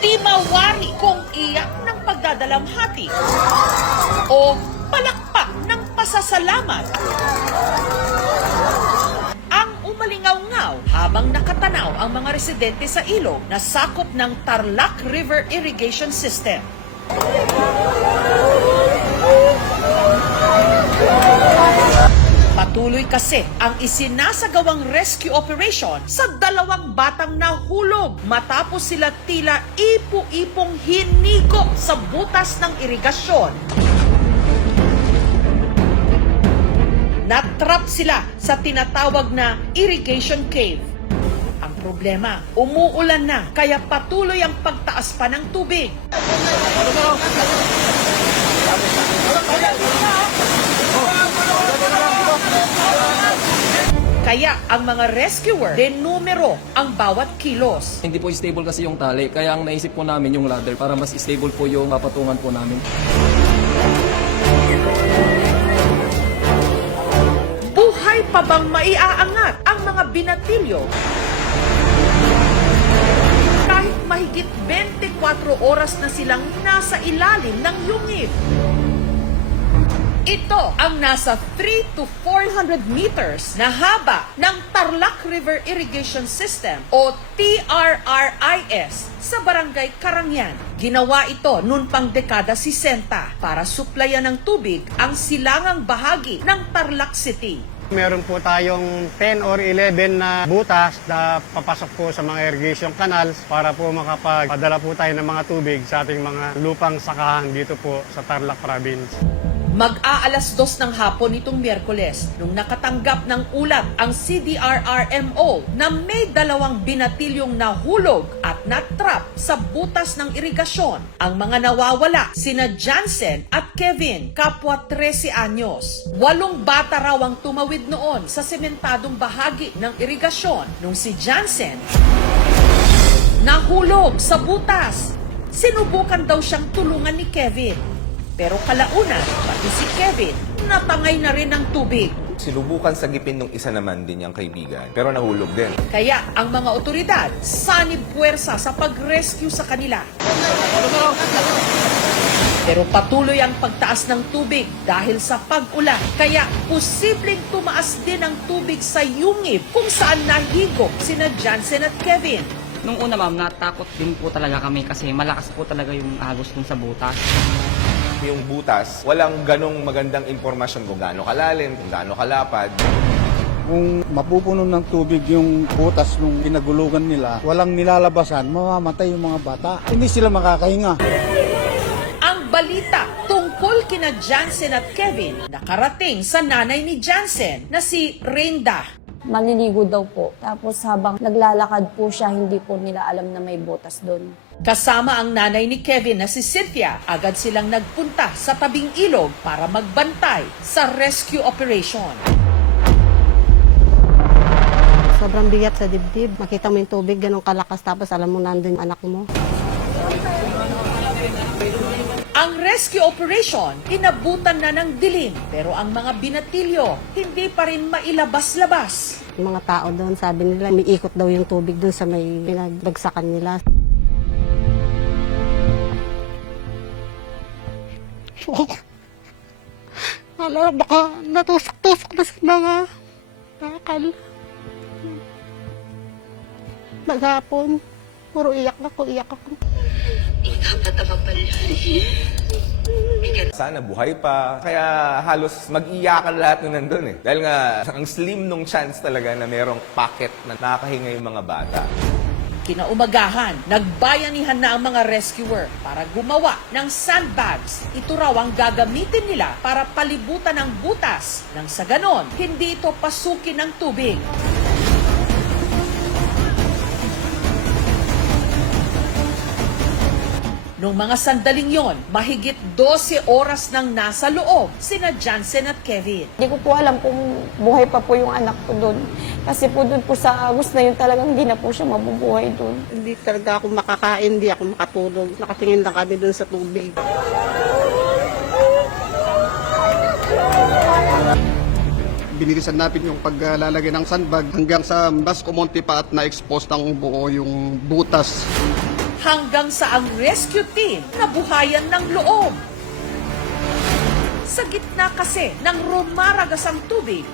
Di mawari kung iyak ng pagdadalamhati o palakpak ng pasasalamat. Ang umalingaw-ngaw habang nakatanaw ang mga residente sa ilog na sakop ng Tarlac River Irrigation System. Patuloy kasi ang isinasagawang rescue operation sa dalawang batang nahulog matapos sila tila ipo-ipong hiniko sa butas ng irigasyon. Natrap sila sa tinatawag na irrigation cave. Ang problema, umuulan na kaya patuloy ang pagtaas pa ng tubig. Kaya ang mga rescuer, denumero ang bawat kilos. Hindi po stable kasi yung tali, kaya ang naisip po namin yung ladder para mas stable po yung papatungan po namin. Buhay pa bang maiaangat ang mga binatilyo? Kahit mahigit 24 oras na silang nasa ilalim ng yungib. Ito ang nasa 3 to 400 meters na haba ng Tarlac River Irrigation System o TRRIS sa Barangay Karangyan. Ginawa ito noon pang dekada 60 para suplayan ng tubig ang silangang bahagi ng Tarlac City. Meron po tayong 10 or 11 na butas na papasok po sa mga irrigation canals para po makapagpadala po tayo ng mga tubig sa ating mga lupang sakahan dito po sa Tarlac Province. Mag-aalas dos ng hapon nitong Miyerkules nung nakatanggap ng ulat ang CDRRMO na may dalawang binatilyong nahulog at natrap sa butas ng irigasyon. Ang mga nawawala sina Jansen at Kevin, kapwa 13 anyos. Walong bata raw ang tumawid noon sa sementadong bahagi ng irigasyon nung si Jansen nahulog sa butas. Sinubukan daw siyang tulungan ni Kevin. Pero kalaunan, pati si Kevin, natangay na rin ng tubig. Sinubukan sagipin nung isa naman din niyang kaibigan, pero nahulog din. Kaya ang mga otoridad, sanib puwersa sa pag-rescue sa kanila. Pero patuloy ang pagtaas ng tubig dahil sa pag-ulan. Kaya posibleng tumaas din ang tubig sa yungib kung saan nahigop sina Jansen at Kevin. Nung una ma'am, natakot din po talaga kami kasi malakas po talaga yung agos dun sa butas. Yung butas, walang ganong magandang impormasyon kung gaano kalalim, kung gaano kalapad. Kung mapupuno ng tubig yung butas nung ginagulugan nila, walang nilalabasan, mamamatay yung mga bata. Hindi sila makakahinga. Ang balita tungkol kina Jansen at Kevin nakarating sa nanay ni Jansen na si Renda. Maliligo daw po. Tapos habang naglalakad po siya, hindi po nila alam na may butas doon. Kasama ang nanay ni Kevin na si Cynthia, agad silang nagpunta sa tabing ilog para magbantay sa rescue operation. Sobrang bigat sa dibdib. Makita mo yung tubig, ganun kalakas, tapos alam mo nandun yung anak mo. Ang rescue operation, inabutan na ng dilim, pero ang mga binatilyo, hindi pa rin mailabas-labas. Yung mga tao doon, sabi nila, may ikot daw yung tubig doon sa may pinagbagsakan nila. Alam, baka natusok-tusok na sa mga bakal. Maghapon, puro iyak ako, iyak ako. Sana buhay pa. Kaya halos mag-iyakan lahat na nandun eh. Dahil nga, ang slim nung chance talaga na merong pocket na nakakahinga yung mga bata. Kinaumagahan, nagbayanihan na ang mga rescuer para gumawa ng sandbags. Ito raw ang gagamitin nila para palibutan ang butas. Nang sa ganon, hindi ito pasukin ng tubig. Noong mga sandaling yon, mahigit 12 oras nang nasa loob sina Jansen at Kevin. Hindi ko po alam kung buhay pa po yung anak ko doon. Kasi po doon po sa agos na yun talagang hindi na po siya mabubuhay doon. Hindi talaga ako makakain, hindi ako makatulog. Nakatingin lang kami doon sa tubig. binilisan natin yung paglalagay ng sandbag hanggang sa mas kumonti pa at na-expose ng buo yung butas. hanggang sa ang rescue team nabuhayan ng loob. Sa gitna kasi ng rumaragasang tubig,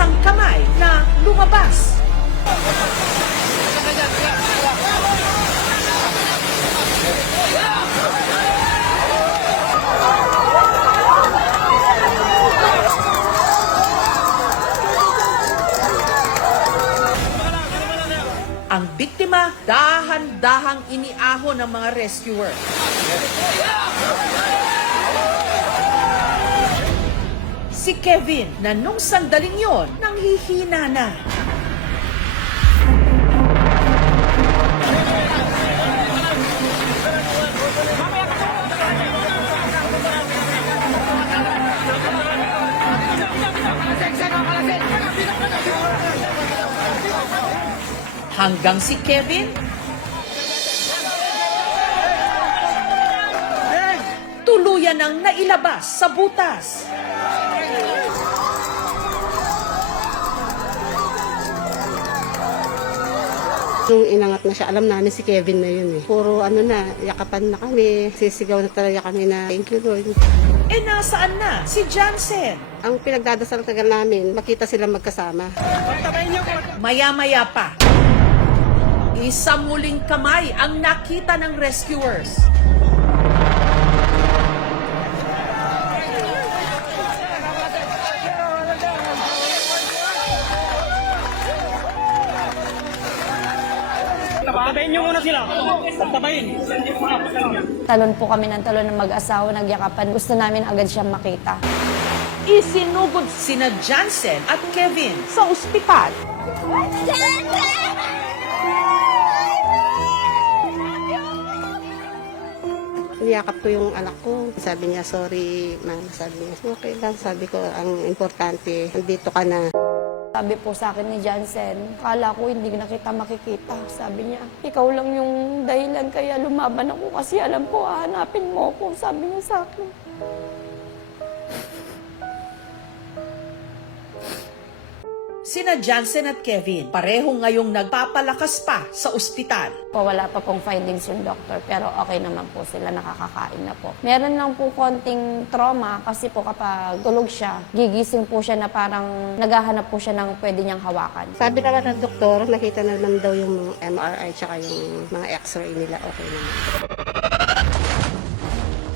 isang kamay na lumabas. Ang biktima, dahan-dahang iniahon ng mga rescuer. Si Kevin na nung sandaling yon nanghihina na. Hanggang si Kevin tuluyan ng nailabas sa butas. Nung inangat na siya, alam namin si Kevin na yun eh. Puro ano na, yakapan na kami, sisigaw na talaga kami na thank you Lord. E nasaan na si Jansen? Ang pinagdadasal tagal namin, makita sila magkasama. Maya-maya pa. Isang muling kamay ang nakita ng rescuers. Talon po kami ng talon ng mag-asawa, nagyakapan. Gusto namin agad siyang makita. Isinugod sina Jansen at Kevin sa ospital. Niyakap ko yung anak ko. Sabi niya, sorry, ma'am. Sabi niya, okay lang. Sabi ko, ang importante, nandito ka na. Sabi po sa akin ni Jansen, kala ko hindi na kita makikita. Sabi niya, ikaw lang yung dahilan kaya lumaban ako kasi alam ko hahanapin mo ako. Sabi niya sa akin. Sina Jansen at Kevin parehong ngayong nagpapalakas pa sa ospital. Po, wala pa pong findings yung doctor, pero okay naman po sila, nakakakain na po. Meron lang po konting trauma kasi po kapag tulog siya, gigising po siya na parang naghahanap po siya ng pwede niyang hawakan. Sabi naman ng doktor, nakita na naman daw yung MRI tsaka yung mga x-ray nila, okay naman.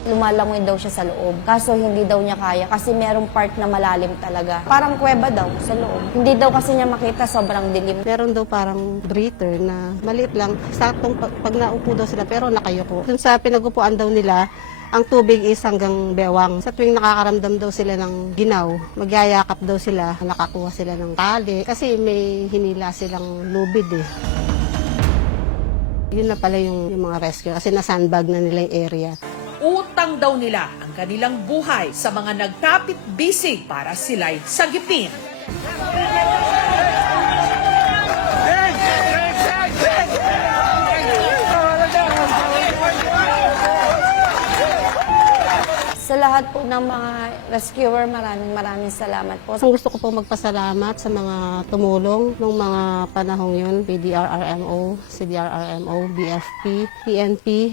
Lumalangoy daw siya sa loob. Kaso hindi daw niya kaya kasi merong part na malalim talaga. Parang kuweba daw sa loob. Hindi daw kasi niya makita, sobrang dilim. Meron daw parang breather na maliit lang. Saktong pag, pag naupo daw sila pero nakayuko. Dun sa pinagupuan daw nila, ang tubig is hanggang bewang. Sa tuwing nakakaramdam daw sila ng ginaw, magyayakap daw sila, nakakuha sila ng tali. Kasi may hinila silang lubid eh. Yun na pala yung, yung mga rescue kasi na-sandbag na nila yung area. Utang daw nila ang kanilang buhay sa mga nagkapit bisig para sila'y sagipin. Sa lahat po ng mga rescuer, maraming maraming salamat po. Ang gusto ko po magpasalamat sa mga tumulong nung mga panahong yun, BDRRMO, CDRRMO, BFP, PNP,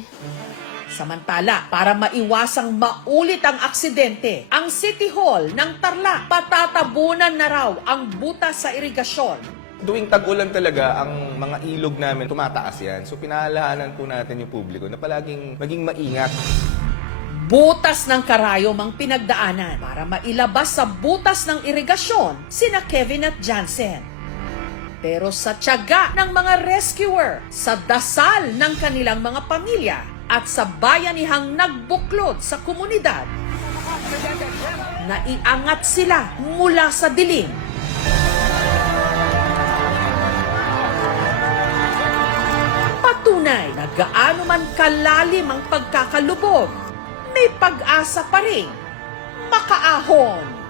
Samantala, para maiwasang maulit ang aksidente, ang City Hall ng Tarlac patatabunan na raw ang butas sa irigasyon. Tuwing tag-ulan talaga, ang mga ilog namin tumataas yan. So pinaalalahanan po natin yung publiko na palaging maging maingat. Butas ng karayom ang pinagdaanan para mailabas sa butas ng irigasyon sina Kevin at Jansen. Pero sa tiyaga ng mga rescuer, sa dasal ng kanilang mga pamilya, at sa bayanihang nagbuklod sa komunidad, naiangat sila mula sa dilim. Patunay na gaano man kalalim ang pagkakalubog, may pag-asa pa rin makaahon.